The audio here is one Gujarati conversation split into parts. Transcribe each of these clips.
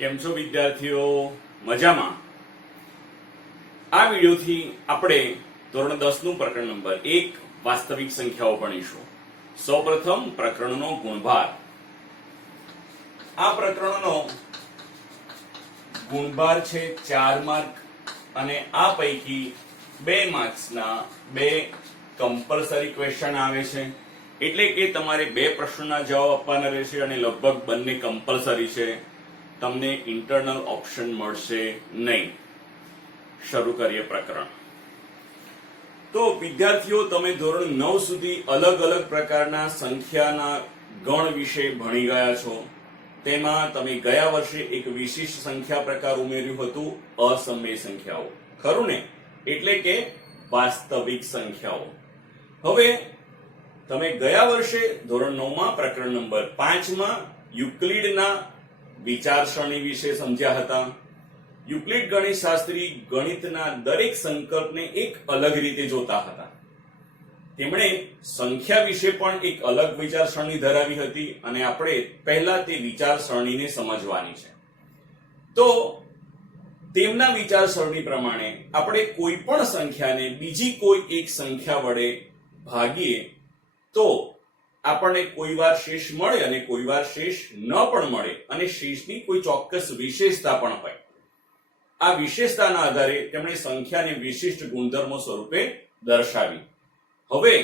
કેમ છો વિદ્યાર્થીઓ? મજામાં? આ વિડિયોથી આપણે ધોરણ 10 નું પ્રકરણ નંબર 1 વાસ્તવિક સંખ્યાઓ ભણીશું. સૌપ્રથમ પ્રકરણનો ગુણભાર. આ પ્રકરણનો ગુણભાર છે 4 માર્ક અને આ પૈકી 2 માર્ક્સના 2 કમ્પલસરી ક્વેશ્ચન આવે છે. એટલે કે તમારે 2 પ્રશ્નોના જવાબ આપવાના રહેશે અને લગભગ બંને કમ્પલસરી છે. તમને ઇન્ટરનલ ઓપ્શન મળશે નહીં. શરૂ કરીએ પ્રકરણ. તો વિદ્યાર્થીઓ, તમે ધોરણ 9 સુધી અલગ અલગ પ્રકારના સંખ્યાના ગણ વિશે ભણી ગયા છો. તેમાં તમે ગયા વર્ષે એક વિશિષ્ટ સંખ્યા પ્રકાર ઉમેર્યું હતું, અસમય સંખ્યાઓ. ખરું ને? એટલે કે વાસ્તવિક સંખ્યાઓ. હવે તમે ગયા વર્ષે ધોરણ 9 માં પ્રકરણ નંબર 5 માં યુક્લિડના વિચારસરણી વિશે સમજ્યા હતા. યુક્લિડ ગણિતશાસ્ત્રી ગણિતના દરેક સંકલ્પને એક અલગ રીતે જોતા હતા. તેમણે સંખ્યા વિશે પણ એક અલગ વિચારસરણી ધરાવી હતી અને આપણે પહેલા તે વિચારસરણીને સમજવાની છે. તો તેમના વિચારસરણી પ્રમાણે આપણે કોઈ પણ સંખ્યાને બીજી કોઈ એક સંખ્યા વડે ભાગીએ તો આપણને કોઈ વાર શેષ મળે અને કોઈ વાર શેષ ન પણ મળે અને શેષની કોઈ ચોક્કસ વિશેષતા પણ હોય. આ વિશેષતાના આધારે તેમણે સંખ્યાને વિશિષ્ટ ગુણધર્મો સ્વરૂપે દર્શાવી. હવે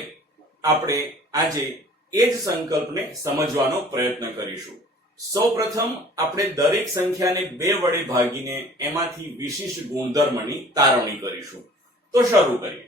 આપણે આજે એ જ સંકલ્પને સમજવાનો પ્રયત્ન કરીશું. સૌપ્રથમ આપણે દરેક સંખ્યાને 2 વડે ભાગીને એમાંથી વિશિષ્ટ ગુણધર્મની તારવણી કરીશું. તો શરૂ કરીએ.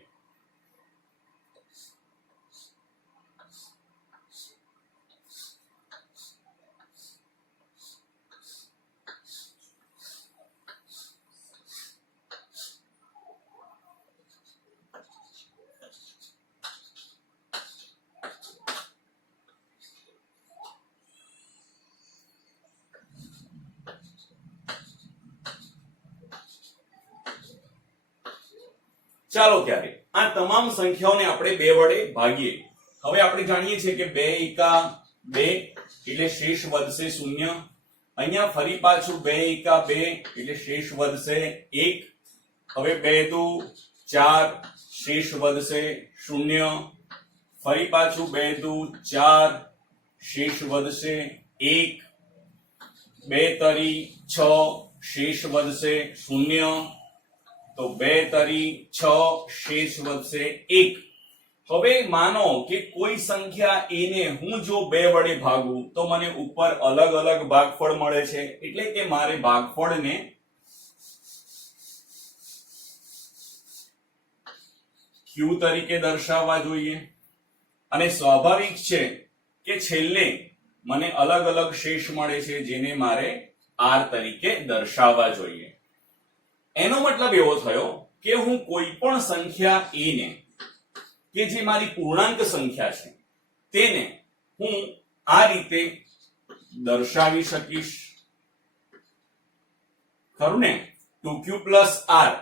ચાલો ત્યારે આ તમામ સંખ્યાઓને આપણે 2 વડે ભાગીએ. હવે આપણે જાણીએ છીએ કે 2 એકા 2 એટલે શેષ વધશે 0. અહીંયા ફરી પાછું 2 એકા 2 એટલે શેષ વધશે 1. હવે 2 દુ 4 શેષ વધશે 0. ફરી પાછું 2 દુ 4 શેષ વધશે 1. 2 તરી 6 શેષ વધશે 0. તો 2 તરી 6 શેષ વધશે 1. હવે માનો કે કોઈ સંખ્યા a ને હું જો 2 વડે ભાગું તો મને ઉપર અલગ અલગ ભાગફળ મળે છે. એટલે કે મારે ભાગફળને q તરીકે દર્શાવવા જોઈએ અને સ્વાભાવિક છે કે છેલ્લે મને અલગ અલગ શેષ મળે છે જેને મારે r તરીકે દર્શાવવા જોઈએ. એનો મતલબ એવો થયો કે હું કોઈ પણ સંખ્યા a ને કે જે મારી પૂર્ણાંક સંખ્યા છે તેને હું આ રીતે દર્શાવી શકીશ. ખરું ને? 2q + r,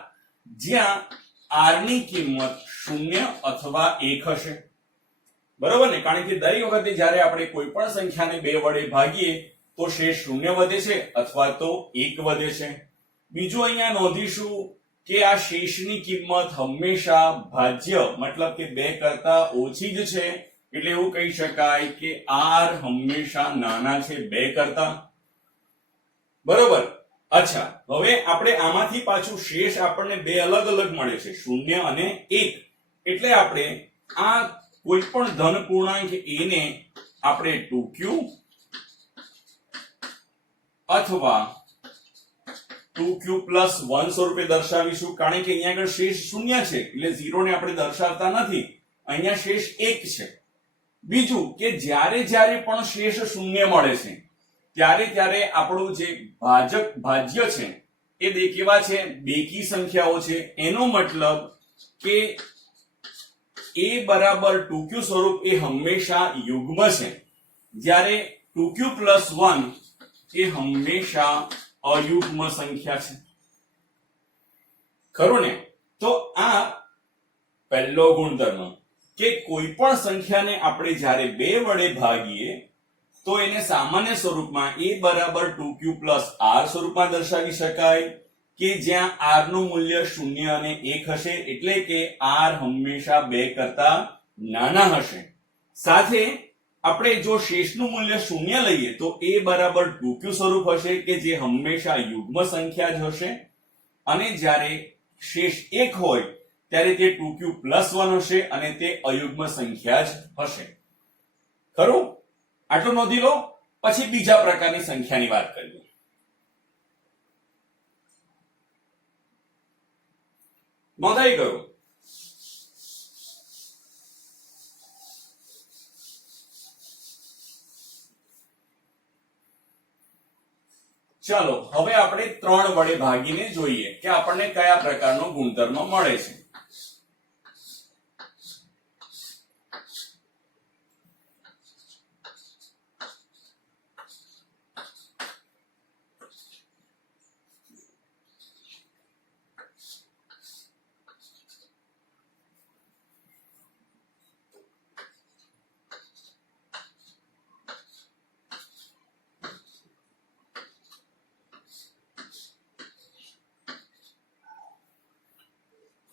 જ્યાં r ની કિંમત 0 અથવા 1 હશે. બરોબર ને? કારણ કે દરેક વખતે જ્યારે આપણે કોઈ પણ સંખ્યાને 2 વડે ભાગીએ તો શેષ 0 વધે છે અથવા તો 1 વધે છે. બીજું અહીંયા નોંધીશું કે આ શેષની કિંમત હંમેશા ભાજ્ય મતલબ કે 2 કરતા ઓછી જ છે. એટલે એવું કહી શકાય કે r હંમેશા નાના છે 2 કરતા. બરોબર? અચ્છા, હવે આપણે આમાંથી પાછું શેષ આપણને 2 અલગ અલગ મળે છે, 0 અને 1. એટલે આપણે આ કોઈ પણ ધન પૂર્ણાંક a ને આપણે 2q અથવા 2q + 1 સ્વરૂપે દર્શાવીશું. કારણ કે અહીંયા આગળ શેષ 0 છે એટલે 0 ને આપણે દર્શાવતા નથી. અહીંયા શેષ 1 છે. બીજું કે જ્યારે પણ શેષ 0 મળે છે ત્યારે ત્યારે આપણું જે ભાજ્ય છે એ કેવા છે? બેકી સંખ્યાઓ છે. એનો મતલબ કે a બરાબર 2q સ્વરૂપ એ હંમેશા યુગ્મ છે, જ્યારે 2q + 1 એ હંમેશા અયુગ્મ સંખ્યા છે. ખરું ને? તો આ પહેલો ગુણધર્મ કે કોઈ પણ સંખ્યાને આપણે જ્યારે 2 વડે ભાગીએ તો એને સામાન્ય સ્વરૂપમાં a બરાબર 2q પ્લસ r સ્વરૂપમાં દર્શાવી શકાય કે જ્યાં r નું મૂલ્ય 0 અને 1 હશે, એટલે કે r હંમેશા 2 કરતા નાના હશે. સાથે આપણે જો શેષનું મૂલ્ય 0 લઈએ તો a બરાબર 2q સ્વરૂપ હશે કે જે હંમેશા યુગ્મ સંખ્યા જ હશે, અને જ્યારે શેષ 1 હોય ત્યારે તે 2q પ્લસ 1 હશે અને તે અયુગ્મ સંખ્યા જ હશે. ખરું? આટલું નોંધી લો. પછી બીજા પ્રકારની સંખ્યાની વાત કરીએ. નોંધાઈ ગયું? ચાલો હવે આપણે 3 વડે ભાગીને જોઈએ કે આપણને કયા પ્રકારનો ગુણધર્મ મળે છે.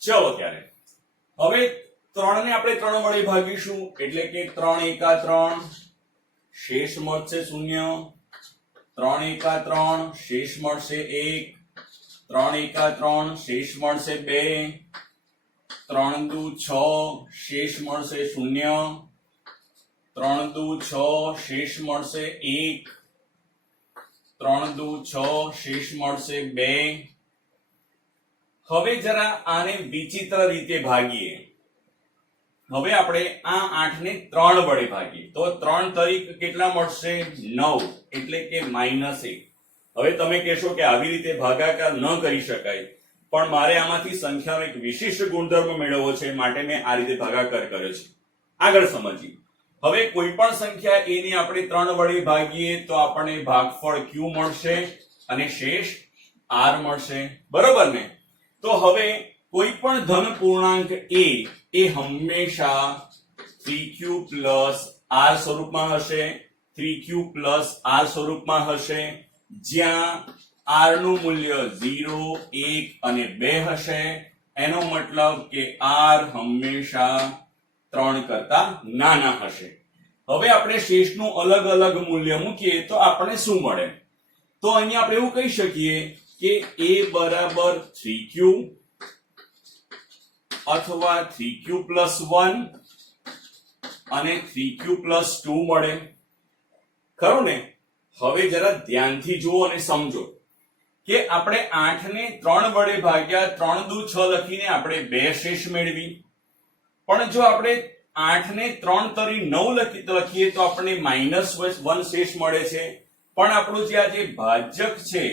ચલો ત્યારે હવે 3 ને આપણે 3 વડે ભાગીશું, એટલે કે 3 એકા 3, શેષ મળશે 0, 3 એકા 3, શેષ મળશે 1, 3 એકા 3, શેષ મળશે 2, 3 દુ 6, શેષ મળશે 0, 3 દુ 6, શેષ મળશે 1, 3 દુ 6, શેષ મળશે 2. હવે જરા આને વિચિત્ર રીતે ભાગીએ. હવે આપણે આ 8 ને 3 વડે ભાગીએ તો 3 તરીક કેટલા મળશે? 9, એટલે કે -1. હવે તમે કહેશો કે આવી રીતે ભાગાકાર ન કરી શકાય, પણ મારે આમાંથી સંખ્યાનો એક વિશિષ્ટ ગુણધર્મ મેળવવો છે, માટે મેં આ રીતે ભાગાકાર કર્યો છે. આગળ સમજીએ. હવે કોઈ પણ સંખ્યા a ને આપણે 3 વડે ભાગીએ તો આપણને ભાગફળ q મળશે અને શેષ r મળશે. બરોબર ને? તો હવે કોઈ પણ ધન પૂર્ણાંક a એ હંમેશા 3q r સ્વરૂપમાં હશે, 3q r સ્વરૂપમાં હશે, જ્યાં r નું મૂલ્ય 0, 1 અને 2 હશે. એનો મતલબ કે r હંમેશા 3 કરતા નાના હશે. હવે આપણે શેષનું અલગ અલગ મૂલ્ય મૂકીએ તો આપણને શું મળે? તો અહીંયા આપણે એવું કહી શકીએ કે a બરાબર 3q અથવા 3q પ્લસ 1 અને 3q પ્લસ 2 મળે. ખરું ને? હવે જરા ધ્યાનથી જુઓ અને સમજો કે આપણે 8 ને 3 વડે ભાગ્યા 3 દુ 6 લખીને આપણે 2 શેષ મેળવી, પણ જો આપણે 8 ને 3 તરી 9 લખીએ તો આપણને -1 શેષ મળે છે. પણ આપણું જે આ જે ભાજક છે,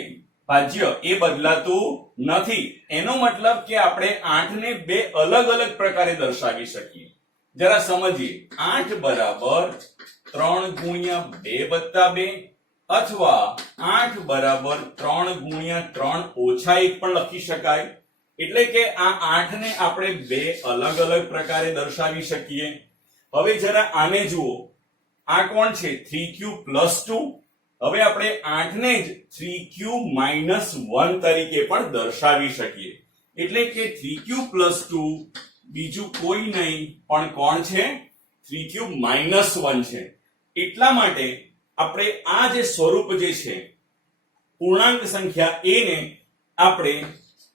ભાજ્ય, એ બદલાતું નથી. એનો મતલબ કે આપણે 8 ને 2 અલગ અલગ પ્રકારે દર્શાવી શકીએ. જરા સમજીએ. 8 બરાબર 3 ગુણ્યા 2 વત્તા 2, અથવા 8 બરાબર 3 ગુણ્યા 3 ઓછા 1 પણ લખી શકાય. એટલે કે આ 8 ને આપણે 2 અલગ અલગ પ્રકારે દર્શાવી શકીએ. હવે જરા આને જુઓ. આ કોણ છે? 3q plus 2. હવે આપણે 8 ને જ 3q માઇનસ 1 તરીકે પણ દર્શાવી શકીએ. એટલે કે 3q પ્લસ 2 બીજું કોઈ નહીં પણ કોણ છે? 3q માઇનસ 1 છે. એટલા માટે આપણે આ જે સ્વરૂપ જે છે પૂર્ણાંક સંખ્યા a ને આપણે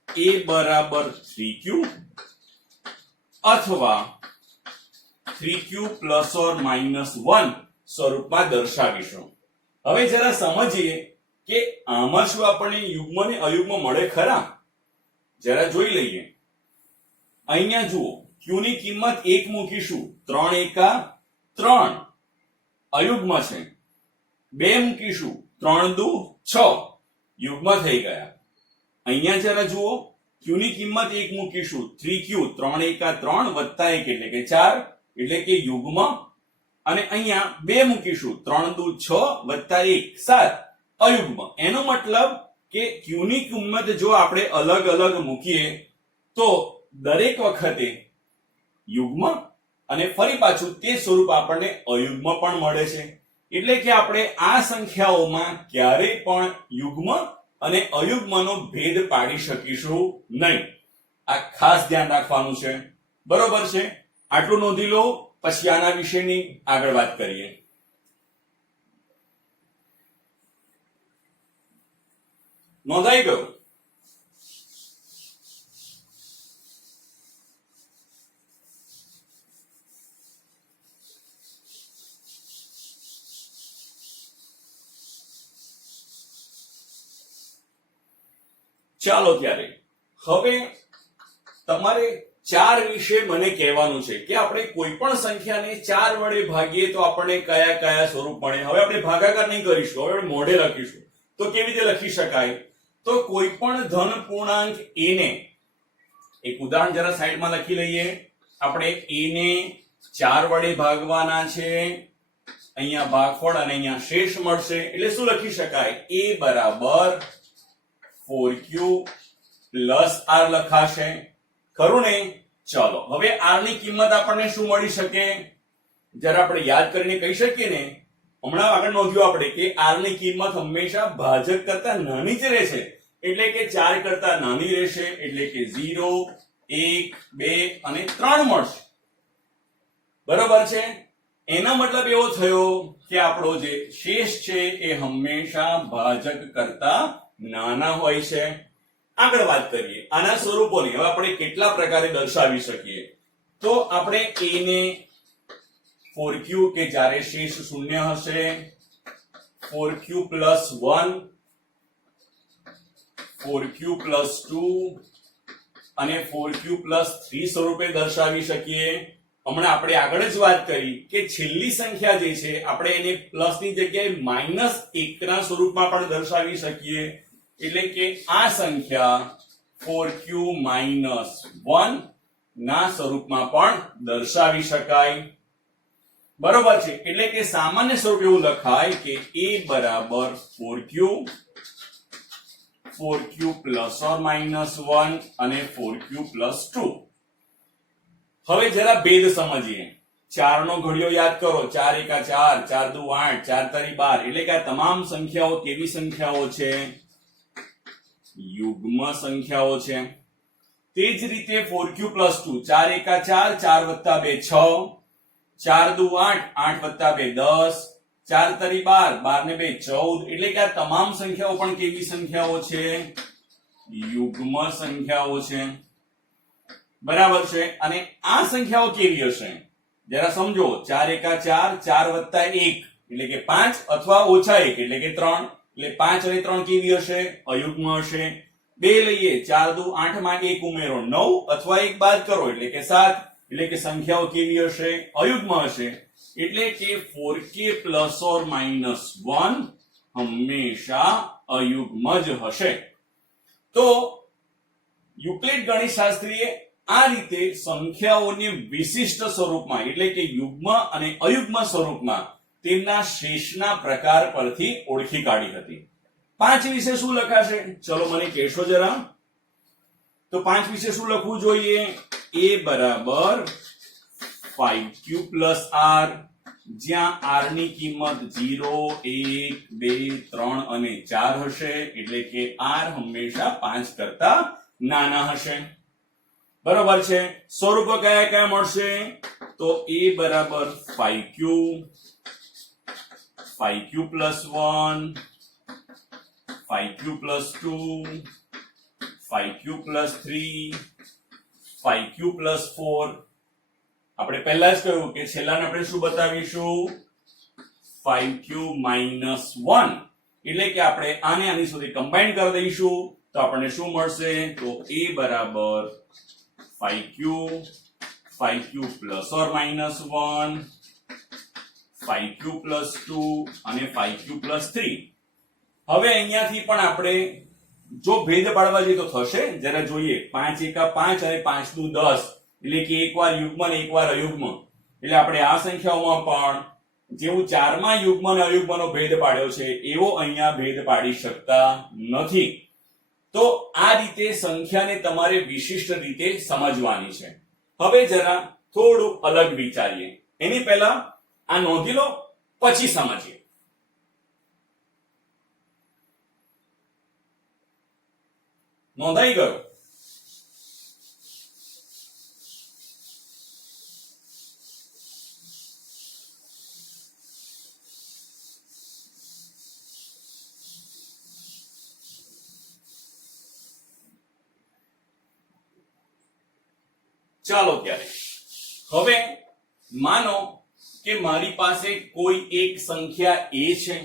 a બરાબર 3q અથવા 3q પ્લસ ઓર માઇનસ 1 સ્વરૂપમાં દર્શાવીશું. હવે જરા સમજીએ કે આમાં શું આપણને યુગ્મ અને અયુગ્મ મળે ખરા? જરા જોઈ લઈએ. અહીંયા જુઓ, q ની કિંમત 1 મૂકીશું, 3 એકા 3 અયુગ્મ છે. 2 મૂકીશું, 3 દુ 6 યુગ્મ થઈ ગયા. અહીંયા જરા જુઓ, q ની કિંમત 1 મૂકીશું, 3q 3 એકા 3 વત્તા 1 એટલે કે 4, એટલે કે યુગ્મ. અને અહીંયા 2 મૂકીશું, 3 દુ 6 વત્તા 1 7 અયુગ્મ. એનો મતલબ કે q ની કિંમત જો આપણે અલગ અલગ મૂકીએ તો દરેક વખતે યુગ્મ અને ફરી પાછું તે સ્વરૂપ આપણને અયુગ્મ પણ મળે છે. એટલે કે આપણે આ સંખ્યાઓમાં ક્યારેય પણ યુગ્મ અને અયુગ્મનો ભેદ પાડી શકીશું નહીં. આ ખાસ ધ્યાન રાખવાનું છે. બરોબર છે? આટલું નોંધી લો, પછી આના વિશેની આગળ વાત કરીએ. નોંધાઈ ગયું? ચાલો ત્યારે હવે તમારે 4 વિશે મને કહેવાનું છે કે આપણે કોઈ પણ સંખ્યાને 4 વડે ભાગીએ તો આપણને કયા કયા સ્વરૂપ મળે. હવે આપણે ભાગાકાર નહીં કરીશું, હવે આપણે મોઢે લખીશું. તો કેવી રીતે લખી શકાય? તો કોઈ પણ ધન પૂર્ણાંક a ને, એક ઉદાહરણ જરા સાઈડમાં લખી લઈએ. આપણે a ને 4 વડે ભાગવાના છે, અહીંયા ભાગફળ અને અહીંયા શેષ મળશે. એટલે શું લખી શકાય? a બરાબર 4q પ્લસ r લખાશે. ખરું ને? ચાલો હવે r ની કિંમત આપણને શું મળી શકે? જરા આપણે યાદ કરીને કહી શકીએ ને, હમણાં આગળ નોંધ્યું આપણે કે r ની કિંમત હંમેશા ભાજક કરતા નાની જ રહેશે. એટલે કે 4 કરતા નાની રહેશે. એટલે કે 0, 1, 2 અને 3 મળશે. બરોબર છે? એનો મતલબ એવો થયો કે આપણો જે શેષ છે એ હંમેશા ભાજક કરતા નાના હોય છે. આગળ વાત કરીએ આના સ્વરૂપોની. હવે આપણે કેટલા પ્રકારે દર્શાવી શકીએ? તો આપણે a ને 4q કે જ્યારે શેષ શૂન્ય હશે, 4q પ્લસ 1, 4q પ્લસ 2 અને 4q પ્લસ 3 સ્વરૂપે દર્શાવી શકીએ. હમણાં આપણે આગળ જ વાત કરી કે છેલ્લી સંખ્યા જે છે આપણે એને પ્લસ ની જગ્યાએ -1 ના સ્વરૂપમાં પણ દર્શાવી શકીએ. એટલે કે આ સંખ્યા 4q - 1 ના સ્વરૂપમાં પણ દર્શાવી શકાય. બરોબર છે? એટલે કે સામાન્ય સ્વરૂપ એવું લખાય કે a બરાબર 4q પ્લસ ઓર માઇનસ 1 અને 4q પ્લસ 2. હવે જરા ભેદ સમજીએ. 4 નો ઘડિયો યાદ કરો. 4 એકા 4, 4 દુ 8, 4 તરી 12. એટલે કે આ તમામ સંખ્યાઓ કેવી સંખ્યાઓ છે? યુગ્મ સંખ્યાઓ છે. તે જ રીતે 4q પ્લસ 2, 4 એકા 4, 4 વત્તા 2 6, 4 દુ 8, 8 વત્તા 2 10, 4 તરી 12, 12 ને 2 14. એટલે કે આ તમામ સંખ્યાઓ પણ કેવી સંખ્યાઓ છે? યુગ્મ સંખ્યાઓ છે. બરાબર છે? અને આ સંખ્યાઓ કેવી હશે જરા સમજો. 4 એકા 4, 4 વત્તા 1 એટલે કે 5 અથવા ઓછા 1 એટલે કે 3. એટલે 5 અને 3 કેવી હશે? અયુગ્મ હશે. 2 લઈએ, 4 દુ 8 માં 1 ઉમેરો 9 અથવા 1 બાદ કરો એટલે કે 7. એટલે કે સંખ્યાઓ કેવી હશે? અયુગ્મ હશે. એટલે કે 4k પ્લસ ઓર માઇનસ 1 હંમેશા અયુગ્મ જ હશે. તો યુક્લિડ ગણિતશાસ્ત્રીએ આ રીતે સંખ્યાઓની વિશિષ્ટ સ્વરૂપમાં એટલે કે યુગ્મ અને અયુગ્મ સ્વરૂપમાં તેમના શેષના પ્રકાર પરથી ઓળખી કાઢી હતી. 5 વિશે શું લખાશે? ચલો મને કહેશો જરા. તો 5 વિશે શું લખવું જોઈએ? a બરાબર 5q પ્લસ r, જ્યાં r ની કિંમત 0, 1, 2, 3 અને 4 હશે. એટલે કે r હંમેશા 5 કરતા નાના હશે. બરોબર છે? સ્વરૂપો કયા કયા મળશે? તો a બરાબર 5q plus 1, 5q plus 2, 5q plus 3, 5q plus 4. આપણે પહેલા જ કહ્યું કે છેલ્લાને આપણે શું બતાવીશું? 5q minus 1. એટલે કે આપણે આને આની સુધી કમ્બાઈન કરી દઈશું તો આપણને શું મળશે? તો a બરાબર 5q plus or minus 1, 5q plus 2 અને 5q પ્લસ 3. હવે અહીંયાથી પણ આપણે જો ભેદ પાડવા જઈએ તો થશે. જરા જોઈએ. 5 એકા 5 અને 5 દુ 10. એટલે કે એકવાર યુગ્મ અને એકવાર અયુગ્મ. એટલે આપણે આ સંખ્યાઓમાં પણ જેવું 4 માં યુગ્મ અને અયુગ્મનો ભેદ પાડ્યો છે એવો અહીંયા ભેદ પાડી શકતા નથી. તો આ રીતે સંખ્યાને તમારે વિશિષ્ટ રીતે સમજવાની છે. હવે જરા થોડું અલગ વિચારીએ. એની પહેલા આ નોંધી લો, પછી સમજીએ. નોંધાઈ ગયો? ચાલો ત્યારે હવે માનો કે મારી પાસે કોઈ એક સંખ્યા a છે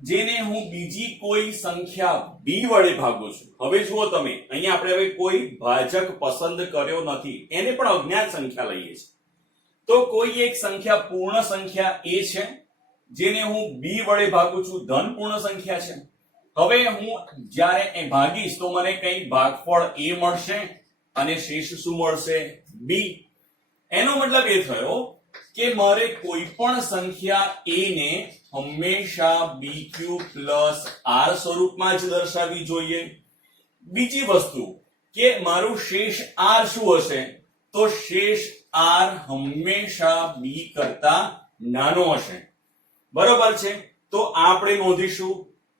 જેને હું બીજી કોઈ સંખ્યા b વડે ભાગું છું. હવે જુઓ તમે, અહીંયા આપણે હવે કોઈ ભાજક પસંદ કર્યો નથી, એને પણ અજ્ઞાત સંખ્યા લઈએ છીએ. તો કોઈ એક સંખ્યા પૂર્ણ સંખ્યા a છે જેને હું b વડે ભાગું છું, ધન પૂર્ણ સંખ્યા છે. હવે હું જ્યારે એ ભાગીશ તો મને કઈ ભાગફળ a મળશે અને શેષ શું મળશે? b. એનો મતલબ એ થયો કે મારે કોઈ પણ સંખ્યા a ને હંમેશા bq r સ્વરૂપમાં જ દર્શાવવી જોઈએ. બીજી વસ્તુ કે મારું શેષ r શું હશે? તો શેષ r હંમેશા b કરતા નાનો હશે. બરોબર છે? તો આપણે નોંધીશું.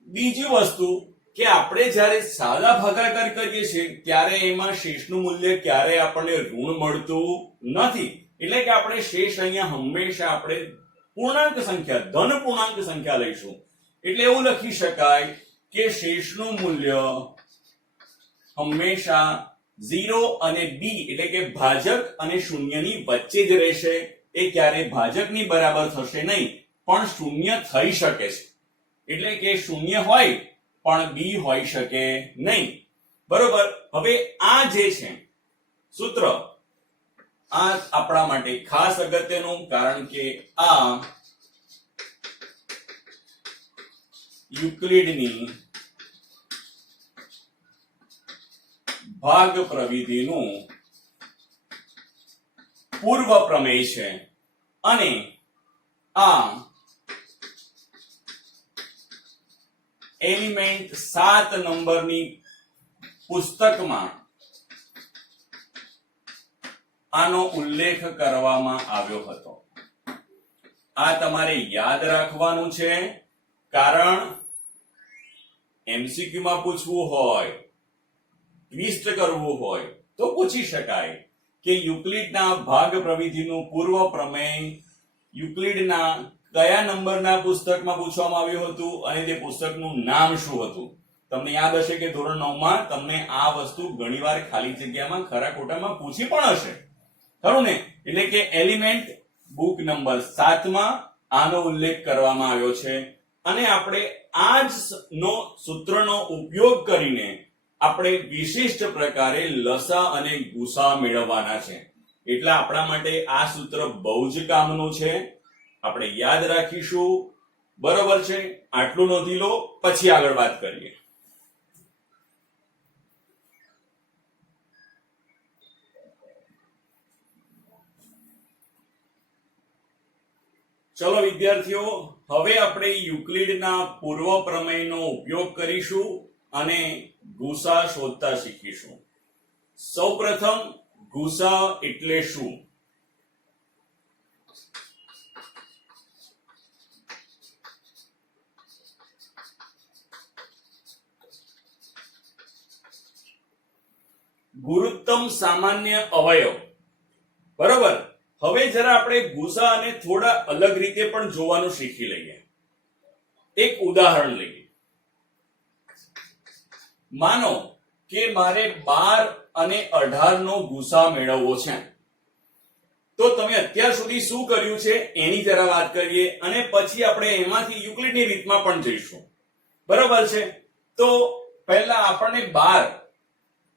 બીજી વસ્તુ કે આપણે જ્યારે સાદા ભાગાકાર કરીએ છીએ ત્યારે એમાં શેષનું મૂલ્ય ક્યારે આપણને ઋણ મળતું નથી. એટલે કે આપણે શેષ અહીંયા હંમેશા આપણે પૂર્ણાંક સંખ્યા, ધન પૂર્ણાંક સંખ્યા લઈશું. એટલે એવું લખી શકાય કે શેષનું મૂલ્ય હંમેશા 0 અને b એટલે કે ભાજક અને શૂન્યની વચ્ચે જ રહેશે. એ ક્યારે ભાજકની બરાબર થશે નહીં, પણ શૂન્ય થઈ શકે છે. એટલે કે શૂન્ય હોય પણ b હોઈ શકે નહીં. બરોબર? હવે આ જે છે સૂત્ર, આ આપણા માટે ખાસ અગત્યનું, કારણ કે આ યુક્લિડની ભાગ પ્રવિધિનું પૂર્વ પ્રમેય છે અને આ એલિમેન્ટ 7 નંબરની પુસ્તકમાં આનો ઉલ્લેખ કરવામાં આવ્યો હતો. આ તમારે યાદ રાખવાનું છે, કારણ એમસીક્યુ માં પૂછવું હોય, ટ્વિસ્ટ કરવું હોય તો પૂછી શકાય કે યુક્લિડના ભાગ પ્રવિધિનું પૂર્વ પ્રમેય યુક્લિડના કયા નંબરના પુસ્તકમાં પૂછવામાં આવ્યું હતું અને તે પુસ્તકનું નામ શું હતું. તમને યાદ હશે કે ધોરણ 9 માં તમને આ વસ્તુ ઘણીવાર ખાલી જગ્યામાં ખરા ખોટામાં પૂછી પણ હશે, ખરું ને? એટલે કે એલિમેન્ટ બુક નંબર 7 માં આનો ઉલ્લેખ કરવામાં આવ્યો છે અને આપણે આ જ સૂત્રનો ઉપયોગ કરીને આપણે વિશિષ્ટ પ્રકારે લસા અને ગુસા મેળવવાના છે. એટલે આપણા માટે આ સૂત્ર બહુ જ કામનું છે, આપણે યાદ રાખીશું. બરોબર છે? આટલું નોંધી લો, પછી આગળ વાત કરીએ. ચલો વિદ્યાર્થીઓ, હવે આપણે યુક્લિડના પૂર્વ પ્રમેયનો ઉપયોગ કરીશું અને ગુસા શોધતા શીખીશું. સૌપ્રથમ ગુસા એટલે શું? ગુરુત્તમ સામાન્ય અવયવ. બરોબર? હવે જરા આપણે ગુસા અને થોડા અલગ રીતે પણ જોવાનું શીખી લઈએ. એક ઉદાહરણ લઈએ. માનો કે મારે 12 અને 18 નો ગુસા મેળવવો છે. તો તમે અત્યાર સુધી શું કર્યું છે એની જરા વાત કરીએ અને પછી આપણે એમાંથી યુક્લિડની રીતમાં પણ જઈશું. બરોબર છે? તો પહેલા આપણને 12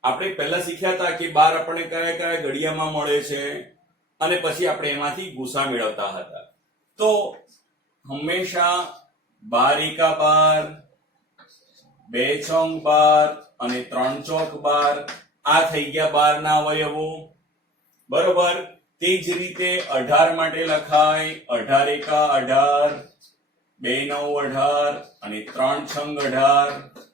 આપણે પહેલા શીખ્યા હતા કે 12 આપણને કયા કયા ઘડિયામાં મળે છે અને પછી આપણે એમાંથી ગુસા મેળવતા હતા. તો હંમેશા 12 એકા 12, 2 ચોક 12 અને 3 ચોક 12, આ થઈ ગયા 12 ના અવયવો. બરોબર? તે જ રીતે 18 માટે લખાય 18 એકા 18, 2 9 18 અને 3 છંગ 18.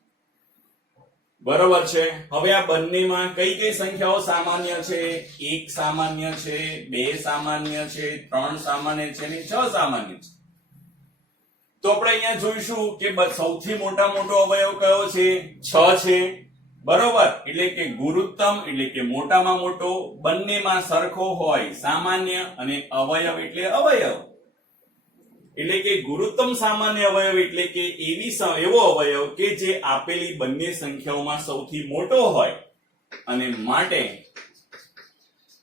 બરોબર છે? હવે આ બંનેમાં કઈ કઈ સંખ્યાઓ સામાન્ય છે? 1 સામાન્ય છે, 2 સામાન્ય છે, 3 સામાન્ય છે અને 6 સામાન્ય છે. તો આપણે અહીંયા જોઈશું કે સૌથી મોટો અવયવ કયો છે? 6 છે. બરોબર, એટલે કે ગુરુત્તમ એટલે કે મોટામાં મોટો, બંનેમાં સરખો હોય સામાન્ય, અને અવયવ એટલે અવયવ. એટલે કે ગુરુત્તમ સામાન્ય અવયવ એટલે કે એવો અવયવ કે જે આપેલી બંને સંખ્યાઓમાં સૌથી મોટો હોય, અને માટે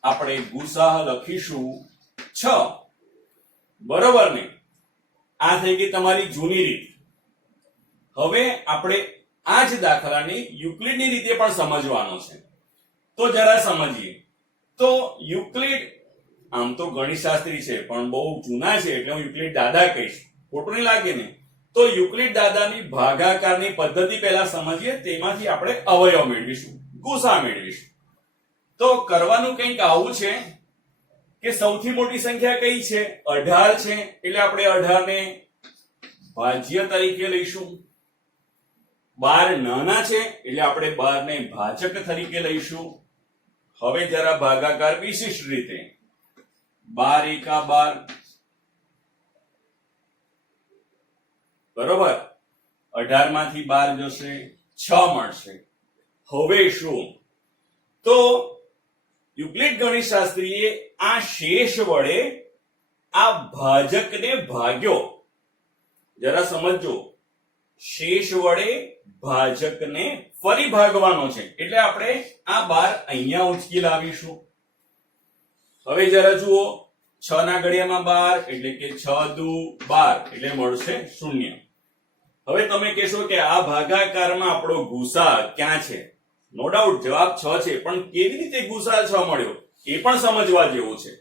આપણે ગુસાઅ લખીશું 6. બરોબર ને? આ થઈ ગઈ તમારી જૂની રીત. હવે આપણે આ જ દાખલાને યુક્લિડની રીતે પણ સમજવાનો છે. તો જરા સમજીએ. તો યુક્લિડ આમ તો ગણિતશાસ્ત્રી છે, પણ બહુ જૂના છે એટલે હું યુક્લિડ દાદા કહીશ, ખોટું નહીં લાગે ને? તો યુક્લિડ દાદાની ભાગાકારની પદ્ધતિ પહેલા સમજીએ, તેમાંથી આપણે અવયવ મેળવીશું, ગુસાઅ મેળવીશું. તો કરવાનું કંઈક આવું છે કે સૌથી મોટી સંખ્યા કઈ છે? 18 છે, એટલે આપણે 18 ને ભાજ્ય તરીકે લઈશું. 12 નાના છે એટલે આપણે 12 ને ભાજક તરીકે લઈશું. હવે જરા ભાગાકાર વિશિષ્ટ રીતે. 12 એકા 12, બરોબર, 18 માંથી 12 જશે, 6 મળશે. હવે શું? તો યુક્લિડ ગણિતશાસ્ત્રીએ આ શેષ વડે આ ભાજકને ભાગ્યો. જરા સમજો, શેષ વડે ભાજકને ફરી ભાગવાનો છે, એટલે આપણે આ 12 અહીંયા ઉંચકી લાવીશું. હવે જરા જુઓ, 6 ના ઘડિયામાં 12 એટલે કે 6 દુ 12 એટલે મળશે 0. હવે તમે કહેશો કે આ ભાગાકારમાં આપણો ગુસાઅ ક્યાં છે? નો ડાઉટ જવાબ 6 છે, પણ કેવી રીતે ગુસાઅ 6 મળ્યો એ પણ સમજવા જેવું છે.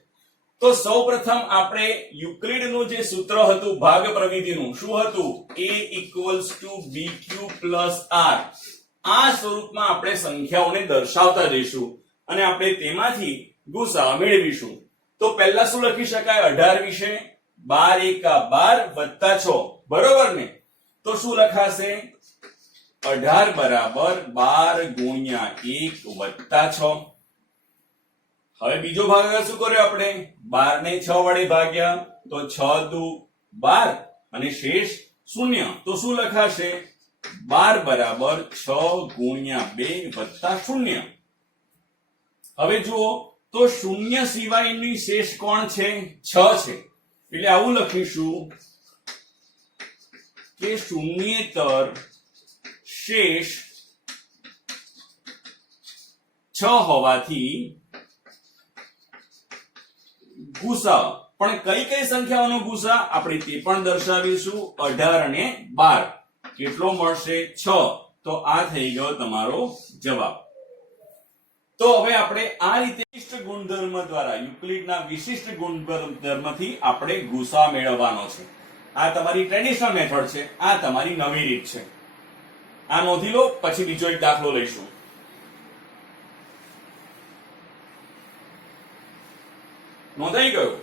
તો સૌપ્રથમ આપણે યુક્લિડનું જે સૂત્ર હતું ભાગ પ્રવિધિનું, શું હતું? a = bq + r. આ સ્વરૂપમાં આપણે સંખ્યાઓને દર્શાવતા જઈશું અને આપણે તેમાંથી ગુસાઅ મેળવીશું. તો પહેલા શું લખી શકાય 18 વિશે? 12 એકા 12 + 6, બરોબર ને? તો શું લખાશે? 18 બરાબર 12 × 1 + 6. હવે બીજો ભાગાકાર શું કર્યો આપણે? 12 ને 6 વડે ભાગ્યા, તો 6 દુ 12 અને શેષ 0. તો શું લખાશે? 12 બરાબર 6 × 2 + 0. હવે જુઓ, તો 0 સિવાયની શેષ કોણ છે? 6 છે, એટલે આવું લખીશું કે શૂન્યેતર શેષ 6 હોવાથી ગુસાઅ. પણ કઈ કઈ સંખ્યાઓનો ગુસાઅ આપણે તે પણ દર્શાવીશું. 18 અને 12 કેટલો મળશે? 6. તો આ થઈ ગયો તમારો જવાબ. તો હવે આપણે આ રીતે વિશિષ્ટ ગુણધર્મ દ્વારા, યુક્લિડના વિશિષ્ટ ગુણધર્મથી આપણે ગુસાઅ મેળવવાનો છે. આ તમારી ટ્રેડિશનલ મેથડ છે, આ તમારી નવી રીત છે. આ નોંધી લો, પછી બીજો એક દાખલો લઈશું. નોંધાઈ ગયું?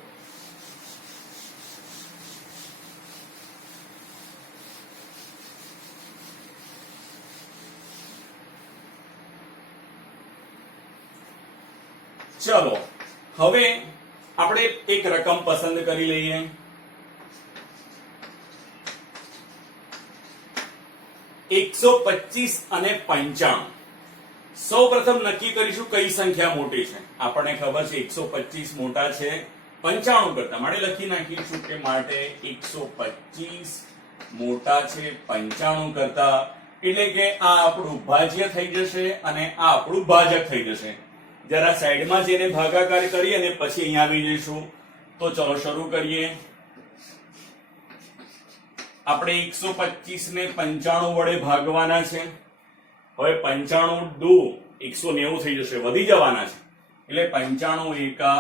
ચલો, હવે આપણે એક રકમ પસંદ કરી લઈએ. $125 અને 95. સૌ પ્રથમ નક્કી કરીશું કઈ સંખ્યા મોટી છે. આપણને ખબર છે 125 મોટા છે 95 કરતા, માટે લખી નાખીશું કે માટે 125 મોટા છે 95 કરતા. એટલે કે આ આપણું ભાજ્ય થઈ જશે અને આ આપણું ભાજક થઈ જશે. જરા સાઈડમાં જઈને ભાગાકાર કરીએ અને પછી અહીંયા આવી જઈશું. તો ચલો શરૂ કરીએ. આપણે 125 ને 95 વડે ભાગવાના છે. હવે 95 દુ 190 થઈ જશે, વધી જવાના છે, એટલે 95 એકા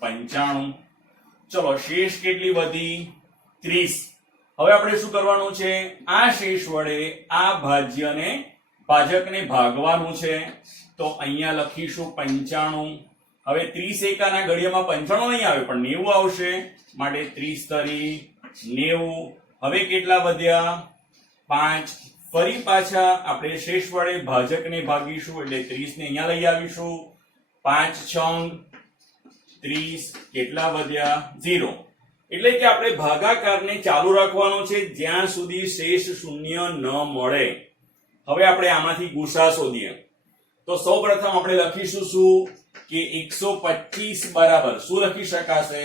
95. ચલો, શેષ કેટલી વધી? 30. હવે આપણે શું કરવાનું છે? આ શેષ વડે આ ભાજ્યને ભાજકને ભાગવાનું છે. તો અહીંયા લખીશું 95. હવે 30 એકાના ઘડિયામાં 95 નહીં આવે, પણ 90 આવશે, માટે 30 તરી 90. હવે કેટલા વધ્યા? 5. ફરી પાછા આપણે શેષ વડે ભાજકને ભાગીશું, એટલે 30 ને અહીંયા લઈ આવીશું. 5 છંગ 30. કેટલા વધ્યા? 0. એટલે કે આપણે ભાગાકારને ચાલુ રાખવાનો છે જ્યાં સુધી શેષ શૂન્ય ન મળે. હવે આપણે આમાંથી ગુસા શોધીએ તો સૌપ્રથમ આપણે લખીશું શું કે 125 બરાબર શું લખી શકાશે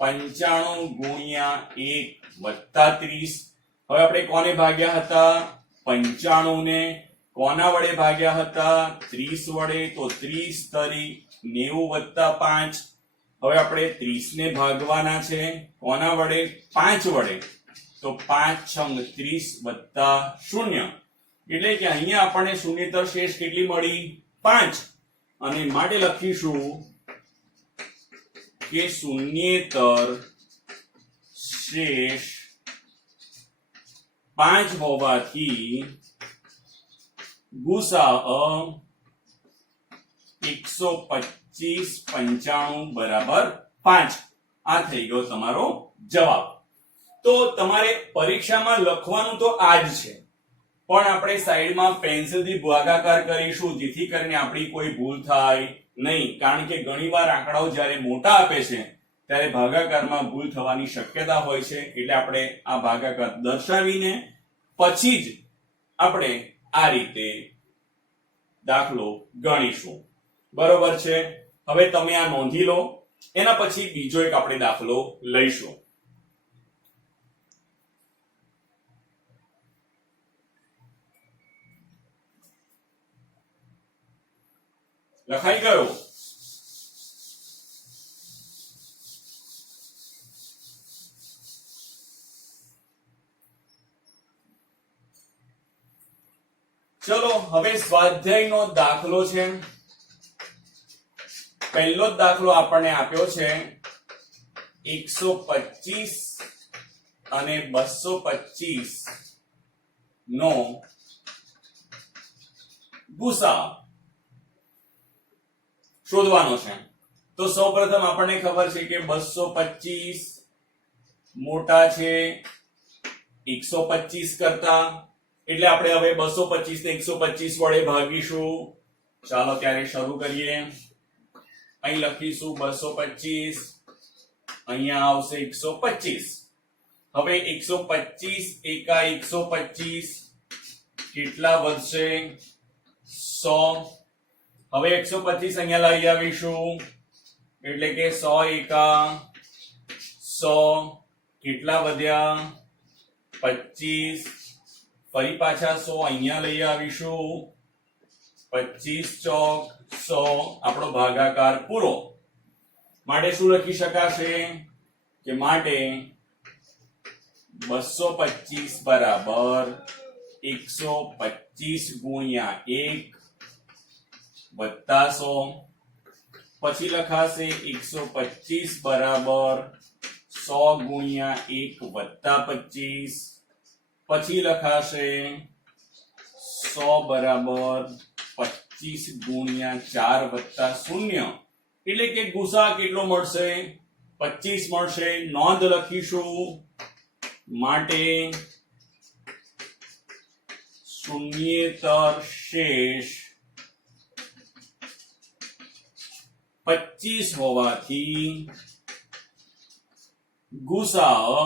95 ગુણ્યા 1 વત્તા 30. હવે આપણે કોને ભાગ્યા હતા 95 ને કોના વડે ભાગ્યા હતા 30 વડે તો 30 તરી 90 વત્તા 5. હવે આપણે 30 ને ભાગવાના છે કોના વડે 5 વડે તો 5 છંગ 30 વત્તા 0 એટલે કે અહીંયા આપણને શૂન્યતર શેષ કેટલી મળી 5 અને માટે લખીશું કે શૂન્યતર શેષ 5 હોવાથી ગુસા 125 95 બરાબર 5. આ થઈ ગયો તમારો જવાબ. તો તમારે પરીક્ષામાં લખવાનું તો આ જ છે પણ આપણે સાઈડમાં પેન્સિલથી ભાગાકાર કરીશું જેથી કરીને આપણી કોઈ ભૂલ થાય નહીં કારણ કે ઘણીવાર આંકડાઓ જ્યારે મોટા આપે છે ત્યારે ભાગાકારમાં ભૂલ થવાની શક્યતા હોય છે એટલે આપણે આ ભાગાકાર દર્શાવીને પછી જ આપણે આ રીતે દાખલો ગણીશું. બરોબર છે. હવે તમે આ નોંધી લો એના પછી બીજો એક આપણે દાખલો લઈશું. લખાઈ ગયો? ચલો હવે સ્વાધ્યાયનો દાખલો છે. પહેલો જ દાખલો આપણને આપ્યો છે 125 અને 225 નો ગુસા શોધવાનો છે. તો સૌપ્રથમ આપણને ખબર છે કે 225 મોટા છે 125 કરતા એટલે આપણે હવે 225 ને 125 વડે ભાગીશું. ચાલો ત્યારે શરૂ કરીએ. અહીં લખીશું 225 અહીંયા આવશે 125. હવે 125 એકા 125 કેટલા વધશે 100. હવે 125 અહીંયા લઈ આવીશું એટલે કે 100 એકા 100 કેટલા વધ્યા 25. ફરી પાછા 100 અહીંયા લઈ આવીશું 25 ચોક 100 આપણો ભાગાકાર પૂરો. માટે શું લખી શકાશે કે માટે 225 બરાબર 125 ગુણ્યા 1 વત્તા 100. પછી લખાશે 125 બરાબર 100 ગુણ્યા 1 વત્તા 25. પછી લખાશે 100 બરાબર 25 ગુણ્યા 4 વત્તા 0 એટલે કે ગુસા કેટલો મળશે 25 મળશે. નોંધ લખીશું માટે શૂન્યતર શેષ 25 હોવાથી ગુસા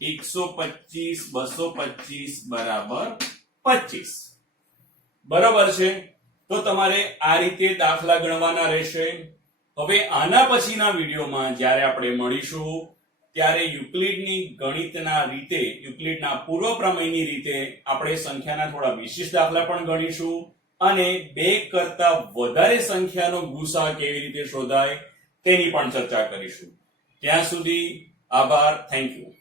125 225 બરાબર 25. બરાબર છે. તો તમારે આ રીતે દાખલા ગણવાના રહેશે. હવે આના પછીના વિડીયોમાં જ્યારે આપણે મળીશું ત્યારે યુક્લિડની ગણિતના રીતે યુક્લિડના પૂર્વ પ્રમેયની રીતે આપણે સંખ્યાના થોડા વિશિષ્ટ દાખલા પણ ગણીશું અને 2 કરતા વધારે સંખ્યાનો ગુસા કેવી રીતે શોધાય તેની પણ ચર્ચા કરીશું. ત્યાં સુધી આભાર. Thank you.